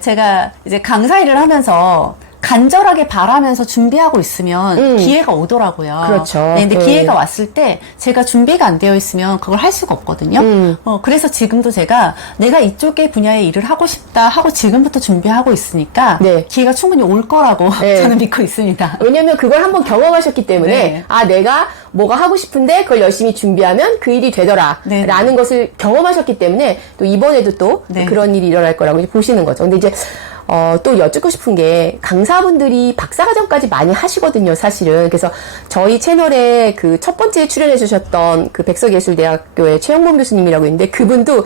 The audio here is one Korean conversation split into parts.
제가 이제 강사 일을 하면서 간절하게 바라면서 준비하고 있으면 기회가 오더라고요. 그렇죠. 네, 근데 기회가 왔을 때 제가 준비가 안 되어 있으면 그걸 할 수가 없거든요. 그래서 지금도 제가 내가 이쪽의 분야의 일을 하고 싶다 하고 지금부터 준비하고 있으니까 네. 기회가 충분히 올 거라고 네. 저는 믿고 있습니다. 왜냐면 그걸 한번 경험하셨기 때문에 네. 아 내가 뭐가 하고 싶은데 그걸 열심히 준비하면 그 일이 되더라 네. 라는 것을 경험하셨기 때문에 또 이번에도 또 네. 그런 일이 일어날 거라고 이제 보시는 거죠. 근데 이제 또 여쭙고 싶은 게 강사분들이 박사과정까지 많이 하시거든요, 사실은. 그래서 저희 채널에 그 첫 번째 출연해 주셨던 그 백석예술대학교의 최영범 교수님이라고 있는데 그분도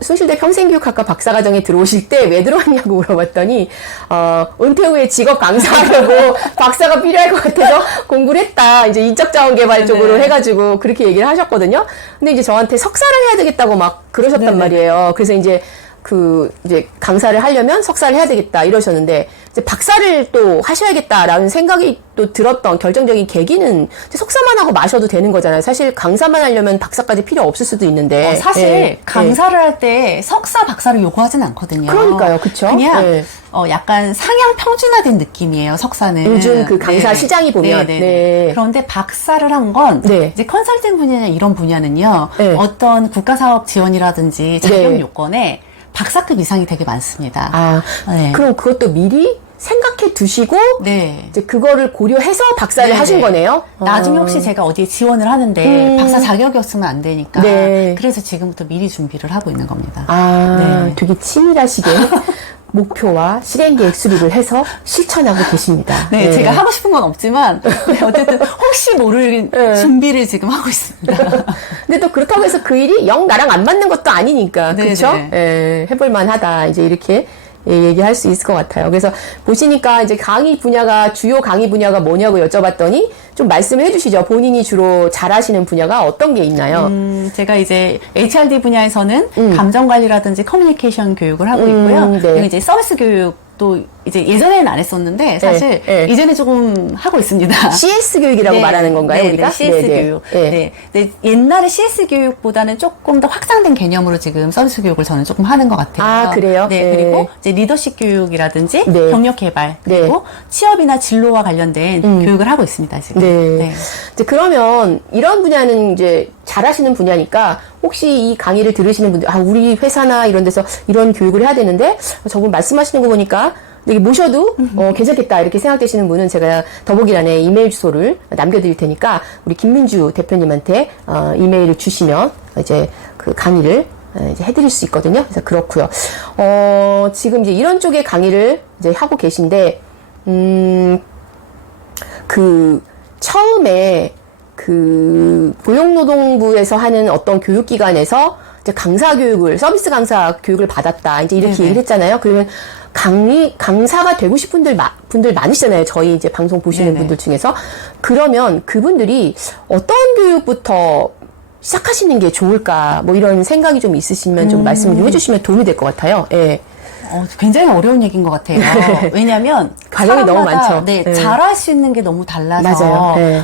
숭실대 평생교육학과 박사과정에 들어오실 때 왜 들어왔냐고 물어봤더니 은퇴 후에 직업 강사하려고 박사가 필요할 것 같아서 공부를 했다. 이제 인적자원 개발 쪽으로 네네. 해가지고 그렇게 얘기를 하셨거든요. 근데 이제 저한테 석사를 해야 되겠다고 막 그러셨단 네네. 말이에요. 그래서 이제 이제 강사를 하려면 석사를 해야 되겠다 이러셨는데, 이제 박사를 또 하셔야겠다라는 생각이 또 들었던 결정적인 계기는 이제 석사만 하고 마셔도 되는 거잖아요. 사실 강사만 하려면 박사까지 필요 없을 수도 있는데. 사실 예, 강사를 할 때 석사, 박사를 요구하진 않거든요. 그러니까요, 그쵸? 그냥 예. 약간 상향 평준화된 느낌이에요, 석사는. 요즘 그 강사 네. 시장이 보면. 네. 네. 그런데 박사를 한 건 네. 이제 컨설팅 분야나 이런 분야는요. 네. 어떤 국가사업 지원이라든지 자격 네. 요건에 박사급 이상이 되게 많습니다. 아, 네. 그럼 그것도 미리 생각해 두시고 네. 이제 그거를 고려해서 박사를 네네. 하신 거네요. 나중에 아. 혹시 제가 어디에 지원을 하는데 박사 자격이 없으면 안 되니까. 네. 그래서 지금부터 미리 준비를 하고 있는 겁니다. 아, 네. 되게 치밀하시게 목표와 실행 계획 수립을 해서 실천하고 계십니다. 네, 제가 하고 싶은 건 없지만 어쨌든 혹시 모를 네. 준비를 지금 하고 있습니다. 근데 또 그렇다고 해서 그 일이 영 나랑 안 맞는 것도 아니니까, 네, 그렇죠? 네. 예, 해볼 만하다 이제 이렇게 얘기할 수 있을 것 같아요. 그래서 보시니까 이제 주요 강의 분야가 뭐냐고 여쭤봤더니 좀 말씀을 해주시죠. 본인이 주로 잘하시는 분야가 어떤 게 있나요? 제가 이제 HRD 분야에서는 감정 관리라든지 커뮤니케이션 교육을 하고 있고요. 네. 그리고 이제 서비스 교육도 이제 예전에는 안 했었는데 사실 네. 이전에 조금 하고 있습니다. CS 교육이라고 말하는 건가요, 네, 우리가? 네, CS 네, 네. 교육. 네. 네. 근데 옛날에 CS 교육보다는 조금 더 확장된 개념으로 지금 서비스 교육을 저는 조금 하는 것 같아요. 아, 그래요? 네, 네. 그리고 이제 리더십 교육이라든지 네. 경력 개발 그리고 취업이나 진로와 관련된 교육을 하고 있습니다, 지금. 네. 이제 그러면 이런 분야는 이제 잘하시는 분야니까 혹시 이 강의를 들으시는 분들, 우리 회사나 이런 데서 이런 교육을 해야 되는데 저분 말씀하시는 거 보니까 여기 모셔도 괜찮겠다 이렇게 생각되시는 분은 제가 더보기란에 이메일 주소를 남겨드릴 테니까 우리 김민주 대표님한테 이메일을 주시면 이제 그 강의를 이제 해드릴 수 있거든요. 그래서 그렇고요. 지금 이제 이런 쪽의 강의를 이제 하고 계신데 처음에 고용노동부에서 하는 어떤 교육기관에서 이제 서비스 강사 교육을 받았다. 이제 이렇게 얘기를 했잖아요. 그러면 강사가 되고 싶은 분들 많으시잖아요. 저희 이제 방송 보시는 네네. 분들 중에서. 그러면 그분들이 어떤 교육부터 시작하시는 게 좋을까? 뭐 이런 생각이 좀 있으시면 좀 말씀을 좀 해주시면 도움이 될 것 같아요. 예. 굉장히 어려운 얘기인 것 같아요. 왜냐하면 과정이 너무 사람마다, 많죠. 네, 네. 잘할 수 있는 게 너무 달라서 맞아요. 네.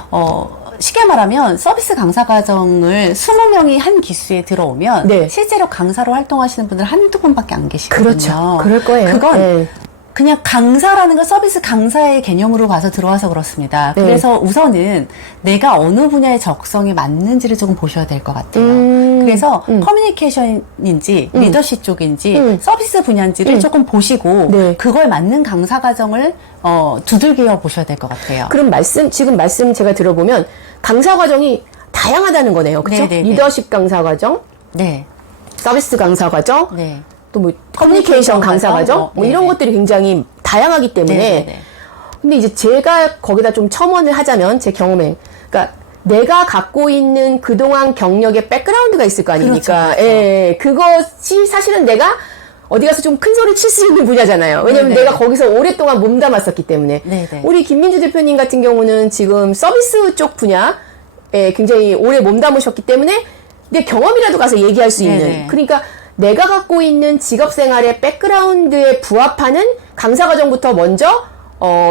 쉽게 말하면 서비스 강사 과정을 20명이 한 기수에 들어오면 네. 실제로 강사로 활동하시는 분들 한두 분밖에 안 계시거든요. 그렇죠. 그럴 거예요. 그건 네. 그냥 강사라는 건 서비스 강사의 개념으로 봐서 들어와서 그렇습니다. 네. 그래서 우선은 내가 어느 분야의 적성에 맞는지를 조금 보셔야 될 것 같아요. 그래서 커뮤니케이션인지 리더십 쪽인지 서비스 분야인지를 조금 보시고 네. 그거에 맞는 강사 과정을 두들겨 보셔야 될 것 같아요. 그럼 지금 말씀 제가 들어보면 강사 과정이 다양하다는 거네요. 그렇죠? 네네네. 리더십 강사 과정, 네. 서비스 강사 과정, 네. 또 뭐 커뮤니케이션 강사 과정, 뭐 이런 네네. 것들이 굉장히 다양하기 때문에. 네네네. 근데 이제 제가 거기다 좀 첨언을 하자면 제 경험에, 그러니까 내가 갖고 있는 그동안 경력의 백그라운드가 있을 거 아닙니까? 그렇죠, 그렇죠. 예, 그것이 사실은 내가 어디 가서 좀 큰 소리 칠 수 있는 분야잖아요. 왜냐면 네네. 내가 거기서 오랫동안 몸담았었기 때문에. 네네. 우리 김민주 대표님 같은 경우는 지금 서비스 쪽 분야에 굉장히 오래 몸담으셨기 때문에 내 경험이라도 가서 얘기할 수 있는. 네네. 그러니까 내가 갖고 있는 직업생활의 백그라운드에 부합하는 강사 과정부터 먼저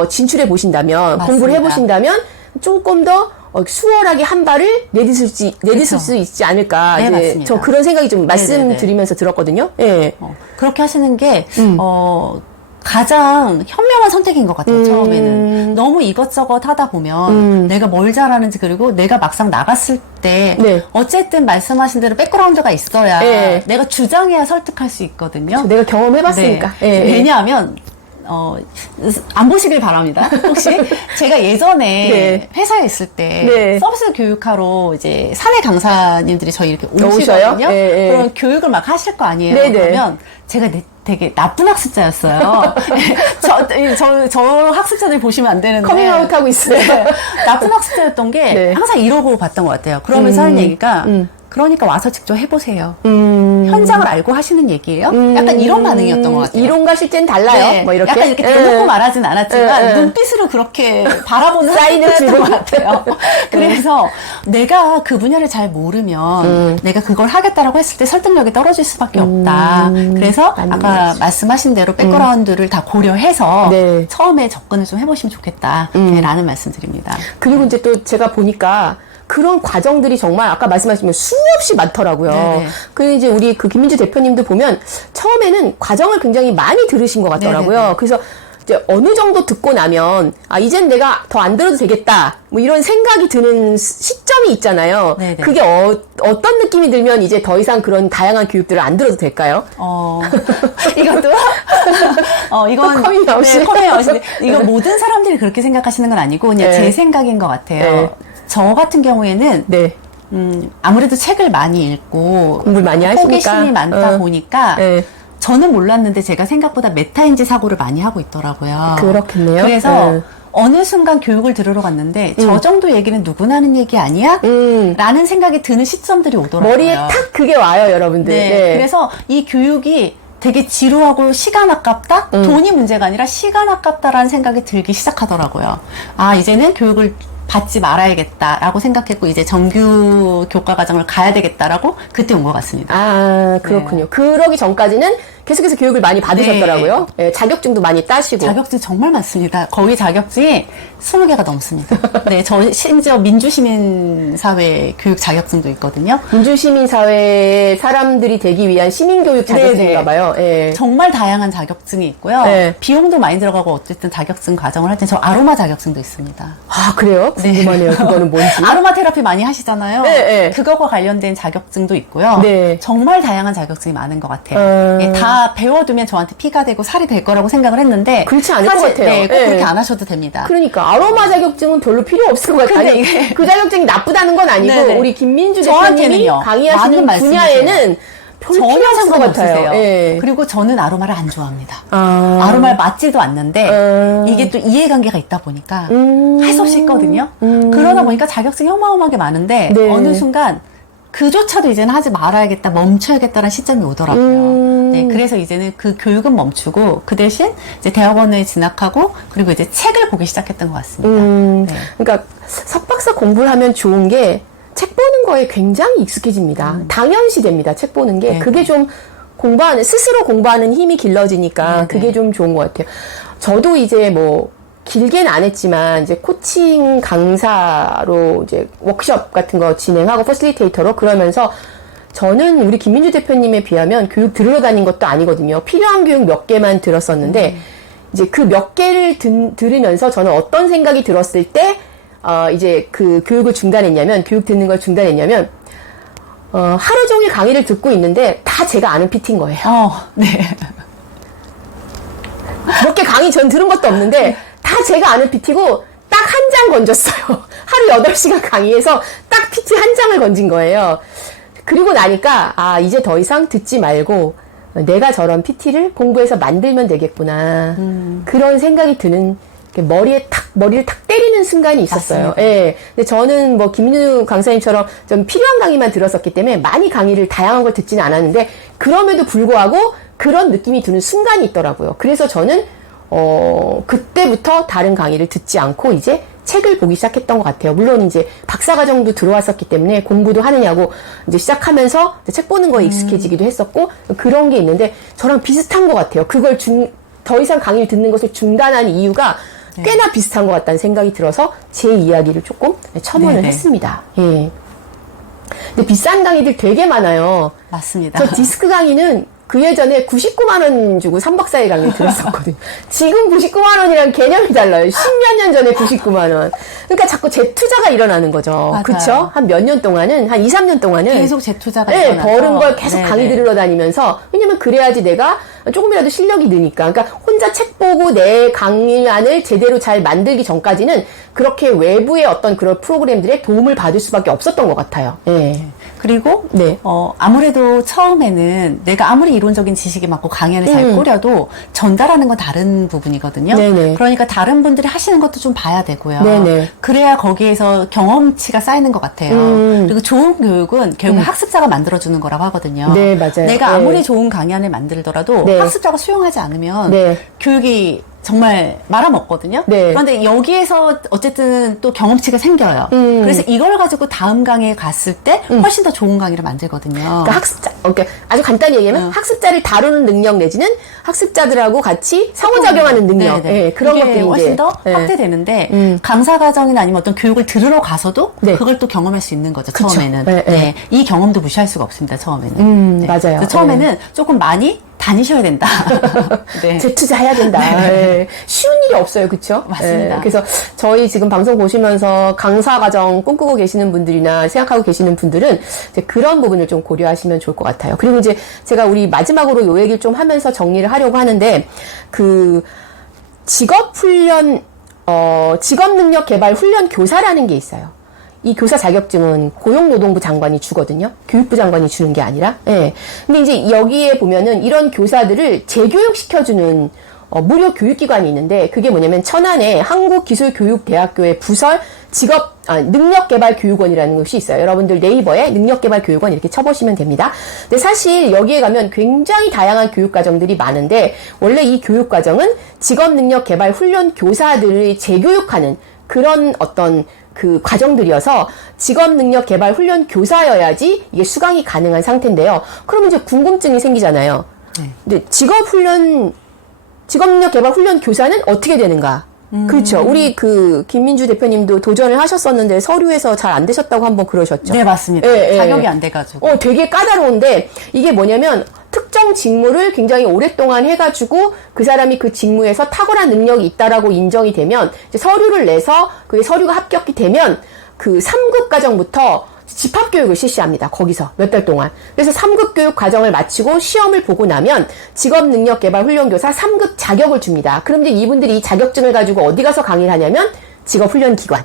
진출해 보신다면, 맞습니다. 공부를 해 보신다면 조금 더 수월하게 한 발을 내딛을 수 있지 않을까. 네, 이제 맞습니다. 저 그런 생각이 좀 네네네. 말씀드리면서 들었거든요. 예. 그렇게 하시는 게, 가장 현명한 선택인 것 같아요, 처음에는. 너무 이것저것 하다 보면, 내가 뭘 잘하는지, 그리고 내가 막상 나갔을 때, 네. 어쨌든 말씀하신 대로 백그라운드가 있어야, 네. 내가 주장해야 설득할 수 있거든요. 내가 경험해봤으니까. 네. 예. 왜냐하면, 안 보시길 바랍니다. 혹시 제가 예전에 네. 회사에 있을 때 네. 서비스 교육하러 이제 사내 강사님들이 저희 이렇게 오셔요? 오시거든요. 예, 예. 그럼 교육을 막 하실 거 아니에요. 네네. 그러면 제가 되게 나쁜 학습자였어요. 저 학습자들 보시면 안 되는데. 커밍아웃하고 있어요. 네. 나쁜 학습자였던 게 네. 항상 이러고 봤던 것 같아요. 그러면서 하는 얘기가 그러니까 와서 직접 해보세요. 현장을 알고 하시는 얘기예요? 약간 이런 반응이었던 것 같아요. 이론과 실제는 달라요. 네, 뭐 이렇게. 약간 이렇게 대놓고 말하진 않았지만 눈빛으로 그렇게 바라보는 사인을 학습자였던 주고. 것 같아요. 그래서 내가 그 분야를 잘 모르면 내가 그걸 하겠다라고 했을 때 설득력이 떨어질 수밖에 없다. 그래서 맞는 아까 말이지. 말씀하신 대로 백그라운드를 다 고려해서 네. 처음에 접근을 좀 해보시면 좋겠다. 네, 라는 말씀드립니다. 그리고 이제 또 제가 보니까 그런 과정들이 정말 아까 말씀하신 수없이 많더라고요. 네네. 그 이제 우리 그 김민주 대표님도 보면 처음에는 과정을 굉장히 많이 들으신 것 같더라고요. 네네네. 그래서 이제 어느 정도 듣고 나면 이젠 내가 더 안 들어도 되겠다. 뭐 이런 생각이 드는 시점이 있잖아요. 네네. 그게 어떤 느낌이 들면 이제 더 이상 그런 다양한 교육들을 안 들어도 될까요? 이것도, 이건, 커밍아웃이. 네, 커밍아웃인데, 이거 모든 사람들이 그렇게 생각하시는 건 아니고, 그냥 네. 제 생각인 것 같아요. 네. 저 같은 경우에는, 네. 아무래도 책을 많이 읽고, 공부를 많이 하시니까. 호기심이 많다 보니까, 네. 저는 몰랐는데 제가 생각보다 메타인지 사고를 많이 하고 있더라고요. 그렇겠네요. 그래서, 네. 어느 순간 교육을 들으러 갔는데, 저 정도 얘기는 누구나 하는 얘기 아니야? 라는 생각이 드는 시점들이 오더라고요. 머리에 탁 그게 와요, 여러분들. 네. 네. 그래서 이 교육이 되게 지루하고 시간 아깝다? 돈이 문제가 아니라 시간 아깝다라는 생각이 들기 시작하더라고요. 이제는 교육을 받지 말아야겠다라고 생각했고, 이제 정규 교과 과정을 가야 되겠다라고 그때 온 것 같습니다. 그렇군요. 그러기 전까지는 계속해서 교육을 많이 받으셨더라고요. 네, 자격증도 많이 따시고. 자격증 정말 많습니다. 거의 자격증이 20개가 넘습니다. 네, 저 심지어 민주시민사회 교육 자격증도 있거든요. 민주시민사회의 사람들이 되기 위한 시민교육 자격증인가 봐요. 예. 정말 다양한 자격증이 있고요. 네. 비용도 많이 들어가고 어쨌든 자격증 과정을 할 때 저 아로마 자격증도 있습니다. 그래요? 궁금하네요. 그거는 뭔지. 아로마 테라피 많이 하시잖아요. 네, 네. 그거와 관련된 자격증도 있고요. 네. 정말 다양한 자격증이 많은 것 같아요. 이게 다 배워두면 저한테 피가 되고 살이 될 거라고 생각을 했는데 그렇지 않을 것 사실, 같아요. 네, 꼭 네. 그렇게 안 하셔도 됩니다. 그러니까 아로마 자격증은 별로 필요 없을 것 같아요. 근데 아니, 이게- 그 자격증이 나쁘다는 건 아니고 네네. 우리 김민주 대표님이 저한테는요. 강의하시는 맞는 분야에는 별로 전혀 필요 없을 것 같아요. 상관없으세요. 예. 그리고 저는 아로마를 안 좋아합니다. 아. 아로마를 맞지도 않는데 이게 또 이해관계가 있다 보니까 할 수 없이 있거든요. 그러다 보니까 자격증이 어마어마하게 많은데 네. 어느 순간 그조차도 이제는 하지 말아야겠다, 멈춰야겠다라는 시점이 오더라고요. 네, 그래서 이제는 그 교육은 멈추고 그 대신 이제 대학원에 진학하고 그리고 이제 책을 보기 시작했던 것 같습니다. 네. 그러니까 석박사 공부를 하면 좋은 게 책 보는 거에 굉장히 익숙해집니다. 당연시 됩니다. 책 보는 게. 네. 그게 좀 스스로 공부하는 힘이 길러지니까 네, 그게 네. 좀 좋은 것 같아요. 저도 이제 뭐 길게는 안 했지만 이제 코칭 강사로 이제 워크숍 같은 거 진행하고 퍼실리테이터로 그러면서 저는 우리 김민주 대표님에 비하면 교육 들으러 다닌 것도 아니거든요. 필요한 교육 몇 개만 들었었는데 이제 그 몇 개를 들으면서 저는 어떤 생각이 들었을 때 이제 그 교육을 중단했냐면 교육 듣는 걸 중단했냐면 하루 종일 강의를 듣고 있는데 다 제가 아는 PT인 거예요. 네. 몇 개 강의 전 들은 것도 없는데 다 제가 아는 PT고 딱 한 장 건졌어요. 하루 8시간 강의에서 딱 PT 한 장을 건진 거예요. 그리고 나니까 이제 더 이상 듣지 말고 내가 저런 PT를 공부해서 만들면 되겠구나. 그런 생각이 드는 머리를 탁 때리는 순간이 있었어요. 맞습니다. 예. 근데 저는 뭐 김민우 강사님처럼 좀 필요한 강의만 들었었기 때문에 많이 강의를 다양한 걸 듣지는 않았는데 그럼에도 불구하고 그런 느낌이 드는 순간이 있더라고요. 그래서 저는 그때부터 다른 강의를 듣지 않고 이제 책을 보기 시작했던 것 같아요. 물론 이제 박사과정도 들어왔었기 때문에 공부도 하느냐고 이제 시작하면서 책 보는 거에 익숙해지기도 했었고 그런 게 있는데 저랑 비슷한 것 같아요. 그걸 더 이상 강의를 듣는 것을 중단한 이유가 꽤나 비슷한 것 같다는 생각이 들어서 제 이야기를 조금 첨언을 네네. 했습니다. 예. 근데 비싼 강의들 되게 많아요. 맞습니다. 저 디스크 강의는 그 예전에 99만 원 주고 3박 4일 강의 들었었거든요. 지금 99만 원이랑 개념이 달라요. 10몇 년 전에 99만 원. 그러니까 자꾸 재투자가 일어나는 거죠. 맞아요. 그쵸? 한 몇 년 동안은, 한 2, 3년 동안은. 계속 재투자가 네, 일어나서. 버는 걸 계속 네네. 강의 들으러 다니면서, 왜냐면 그래야지 내가 조금이라도 실력이 느니까. 그러니까 혼자 책 보고 내 강의안을 제대로 잘 만들기 전까지는 그렇게 외부의 어떤 그런 프로그램들의 도움을 받을 수밖에 없었던 것 같아요. 네. 그리고 네. 아무래도 처음에는 내가 아무리 이론적인 지식이 많고 강연을 잘 꾸려도 전달하는 건 다른 부분이거든요. 네네. 그러니까 다른 분들이 하시는 것도 좀 봐야 되고요. 네네. 그래야 거기에서 경험치가 쌓이는 것 같아요. 그리고 좋은 교육은 결국 학습자가 만들어주는 거라고 하거든요. 네, 맞아요. 내가 네. 아무리 좋은 강연을 만들더라도 네. 학습자가 수용하지 않으면 네. 교육이 정말 말아먹거든요. 네. 그런데 여기에서 어쨌든 또 경험치가 생겨요. 그래서 이걸 가지고 다음 강의에 갔을 때 훨씬 더 좋은 강의를 만들거든요. 그러니까 학습자, 그러니까 아주 간단히 얘기하면 학습자를 다루는 능력 내지는 학습자들하고 같이 상호작용하는 능력, 네네. 예, 그런 이게 것들이 훨씬 이제 더 예. 확대되는데 강사 과정이나 아니면 어떤 교육을 들으러 가서도 네. 그걸 또 경험할 수 있는 거죠. 그쵸. 처음에는. 네, 네. 네. 이 경험도 무시할 수가 없습니다. 처음에는. 네. 맞아요. 그래서 처음에는 조금 많이 다니셔야 된다. 네. 재투자해야 된다. 예. 쉬운 일이 없어요, 그렇죠? 맞습니다. 그래서 저희 지금 방송 보시면서 강사 과정 꿈꾸고 계시는 분들이나 생각하고 계시는 분들은 이제 그런 부분을 좀 고려하시면 좋을 것 같아요. 그리고 이제 제가 우리 마지막으로 요 얘기를 좀 하면서 정리를 하려고 하는데 그 직업훈련 직업능력개발 훈련 교사라는 게 있어요. 이 교사 자격증은 고용노동부 장관이 주거든요. 교육부 장관이 주는 게 아니라. 예. 근데 이제 여기에 보면은 이런 교사들을 재교육시켜주는 무료 교육기관이 있는데 그게 뭐냐면 천안에 한국기술교육대학교의 부설 능력개발교육원이라는 것이 있어요. 여러분들 네이버에 능력개발교육원 이렇게 쳐보시면 됩니다. 근데 사실 여기에 가면 굉장히 다양한 교육과정들이 많은데 원래 이 교육과정은 직업능력개발훈련 교사들을 재교육하는 그런 어떤 그 과정들이어서 직업능력개발훈련 교사여야지 이게 수강이 가능한 상태인데요. 그러면 이제 궁금증이 생기잖아요. 근데 직업능력개발훈련 교사는 어떻게 되는가? 그렇죠. 우리 그 김민주 대표님도 도전을 하셨었는데 서류에서 잘 안 되셨다고 한번 그러셨죠. 네, 맞습니다. 예, 예. 자격이 안 돼가지고. 되게 까다로운데 이게 뭐냐면 특정 직무를 굉장히 오랫동안 해가지고 그 사람이 그 직무에서 탁월한 능력이 있다라고 인정이 되면 이제 서류를 내서 그 서류가 합격이 되면 그 3급 과정부터 집합교육을 실시합니다. 거기서 몇 달 동안. 그래서 3급 교육 과정을 마치고 시험을 보고 나면 직업능력개발훈련교사 3급 자격을 줍니다. 그럼 이제 이분들이 이 자격증을 가지고 어디 가서 강의를 하냐면 직업훈련기관.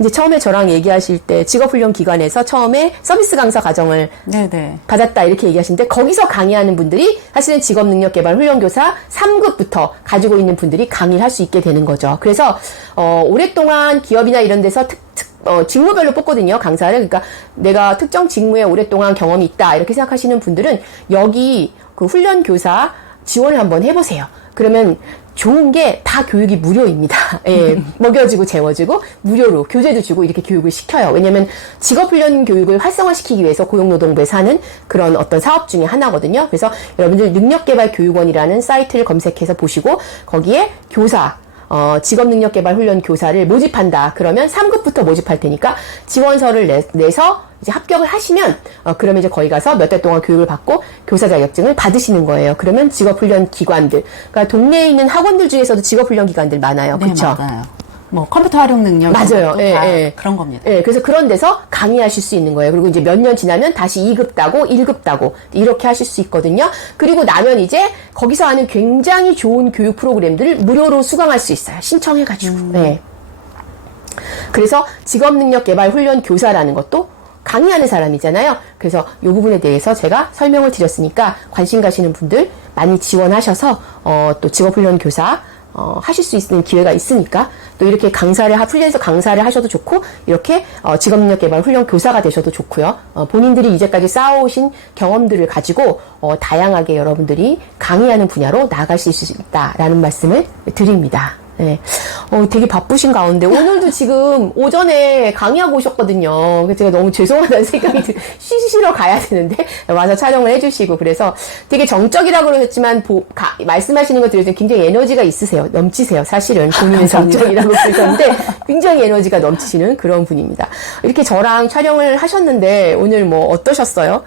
이제 처음에 저랑 얘기하실 때 직업훈련기관에서 처음에 서비스 강사 과정을 네네. 받았다 이렇게 얘기하시는데 거기서 강의하는 분들이 사실은 직업능력개발훈련교사 3급부터 가지고 있는 분들이 강의를 할 수 있게 되는 거죠. 그래서 오랫동안 기업이나 이런 데서 직무별로 뽑거든요, 강사를. 그러니까 내가 특정 직무에 오랫동안 경험이 있다 이렇게 생각하시는 분들은 여기 그 훈련교사 지원을 한번 해보세요. 그러면 좋은 게 다 교육이 무료입니다. 예, 먹여주고 재워주고 무료로 교재도 주고 이렇게 교육을 시켜요. 왜냐면 직업훈련 교육을 활성화시키기 위해서 고용노동부에서 하는 그런 어떤 사업 중에 하나거든요. 그래서 여러분들 능력개발교육원이라는 사이트를 검색해서 보시고 거기에 교사 직업능력개발훈련 교사를 모집한다. 그러면 3급부터 모집할 테니까 지원서를 내서 이제 합격을 하시면 그러면 이제 거기 가서 몇 달 동안 교육을 받고 교사 자격증을 받으시는 거예요. 그러면 직업훈련 기관들, 그러니까 동네에 있는 학원들 중에서도 직업훈련 기관들 많아요. 네, 그렇죠? 맞아요. 뭐 컴퓨터 활용 능력 맞아요. 예, 예. 그런 겁니다. 예, 그래서 그런 데서 강의하실 수 있는 거예요. 그리고 이제 몇 년 지나면 다시 2급 따고 1급 따고 이렇게 하실 수 있거든요. 그리고 나면 이제 거기서 하는 굉장히 좋은 교육 프로그램들을 무료로 수강할 수 있어요. 신청해가지고. 예. 그래서 직업능력개발훈련 교사라는 것도 강의하는 사람이잖아요. 그래서 이 부분에 대해서 제가 설명을 드렸으니까 관심 가시는 분들 많이 지원하셔서 또 직업훈련 교사 하실 수 있는 기회가 있으니까 또 이렇게 훈련해서 강사를 하셔도 좋고 이렇게 직업능력개발 훈련 교사가 되셔도 좋고요. 본인들이 이제까지 쌓아오신 경험들을 가지고 다양하게 여러분들이 강의하는 분야로 나아가실 수 있다라는 말씀을 드립니다. 네. 되게 바쁘신 가운데 오늘도 지금 오전에 강의하고 오셨거든요. 그래서 제가 너무 죄송하다는 생각이 쉬시러 가야 되는데 와서 촬영을 해주시고 그래서 되게 정적이라고 그러셨지만 말씀하시는 거 들으면 굉장히 에너지가 있으세요. 넘치세요. 사실은 본인은 정적이라고 그러셨는데 굉장히 에너지가 넘치시는 그런 분입니다. 이렇게 저랑 촬영을 하셨는데 오늘 뭐 어떠셨어요?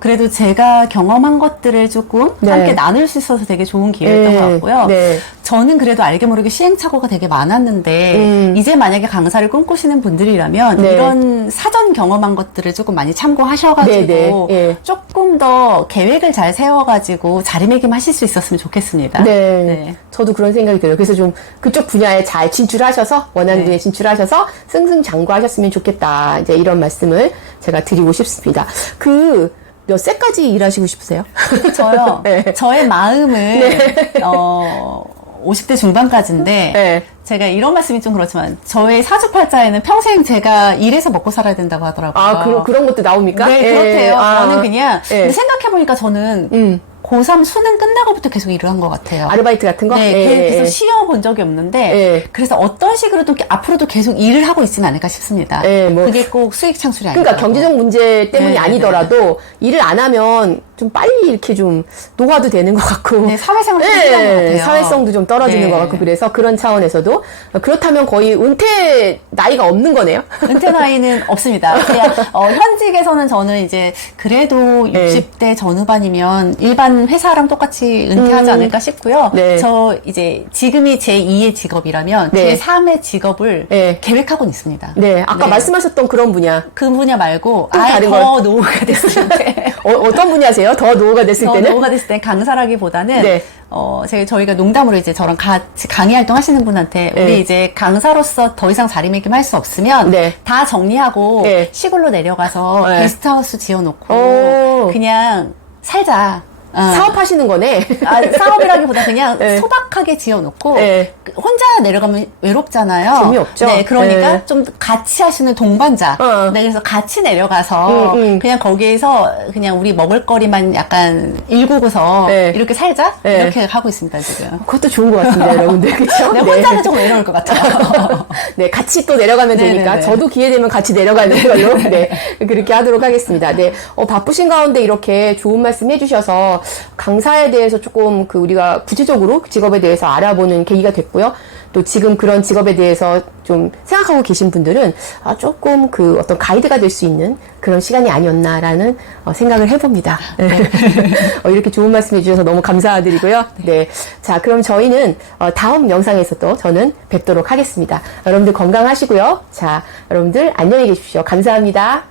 그래도 제가 경험한 것들을 조금 네. 함께 나눌 수 있어서 되게 좋은 기회였던 것 같고요. 네. 저는 그래도 알게 모르게 시행착오가 되게 많았는데 이제 만약에 강사를 꿈꾸시는 분들이라면 네. 이런 사전 경험한 것들을 조금 많이 참고하셔가지고 네, 네. 조금 더 계획을 잘 세워가지고 자리매김하실 수 있었으면 좋겠습니다. 네. 네. 저도 그런 생각이 들어요. 그래서 좀 그쪽 분야에 잘 진출하셔서 원하는 네. 분야에 진출하셔서 승승장구하셨으면 좋겠다. 이제 이런 말씀을 제가 드리고 싶습니다. 몇 세까지 일하시고 싶으세요? 저요. 네. 저의 마음은 50대 중반까지인데 네. 제가 이런 말씀이 좀 그렇지만 저의 사주팔자에는 평생 제가 일해서 먹고 살아야 된다고 하더라고요. 그런 것도 나옵니까? 네, 예. 그렇대요. 저는 그냥 예. 근데 생각해보니까 저는 고3 수능 끝나고부터 계속 일을 한 것 같아요. 아르바이트 같은 거? 네, 예, 그래서 예. 쉬어본 적이 없는데 예. 그래서 어떤 식으로든 앞으로도 계속 일을 하고 있지는 않을까 싶습니다. 예, 뭐. 그게 꼭 수익 창출이 아니라. 그러니까 경제적 문제 때문이 네, 아니더라도 일을 안 하면 좀 빨리 이렇게 좀 노화도 되는 것 같고 네, 사회생활 좀 필요한 것 같아요. 사회성도 좀 떨어지는 네. 것 같고 그래서 그런 차원에서도 그렇다면 거의 은퇴 나이가 없는 거네요. 은퇴 나이는 없습니다. 그냥 현직에서는 저는 이제 그래도 60대 전후반이면 일반 회사랑 똑같이 은퇴하지 않을까 싶고요. 네. 저 이제 지금이 제 2의 직업이라면 네. 제 3의 직업을 네. 계획하고는 있습니다. 네, 아까 네. 말씀하셨던 그런 분야. 그 분야 말고 또 아예 다른 더 노후가 됐을 때 어떤 분야세요? 더 노후가 됐을 더 때는? 노후가 됐을 때 강사라기보다는 네. 저희가 농담으로 이제 저랑 같이 강의 활동 하시는 분한테 네. 우리 이제 강사로서 더 이상 자리매김 할 수 없으면 네. 다 정리하고 네. 시골로 내려가서 네. 게스트하우스 지어놓고 오. 그냥 살자. 사업하시는 거네. 사업이라기보다 그냥 네. 소박하게 지어놓고 네. 혼자 내려가면 외롭잖아요. 재미없죠. 네, 그러니까 네. 좀 같이 하시는 동반자. 네, 그래서 같이 내려가서 그냥 거기에서 그냥 우리 먹을거리만 약간 일구고서 네. 이렇게 살자 네. 이렇게 하고 있습니다 지금. 그것도 좋은 것 같습니다, 여러분들. 그쵸? 네, 혼자는 좀 외로울 것 같아요. 네, 같이 또 내려가면 네, 되니까 네, 네. 저도 기회 되면 같이 내려가는 걸로 네, 그렇게 하도록 하겠습니다. 네, 바쁘신 가운데 이렇게 좋은 말씀 해주셔서 강사에 대해서 조금 우리가 구체적으로 직업에 대해서 알아보는 계기가 됐고요. 또 지금 그런 직업에 대해서 좀 생각하고 계신 분들은 조금 어떤 가이드가 될 수 있는 그런 시간이 아니었나라는 생각을 해봅니다. 이렇게 좋은 말씀 해주셔서 너무 감사드리고요. 네. 자, 그럼 저희는 다음 영상에서도 저는 뵙도록 하겠습니다. 여러분들 건강하시고요. 자, 여러분들 안녕히 계십시오. 감사합니다.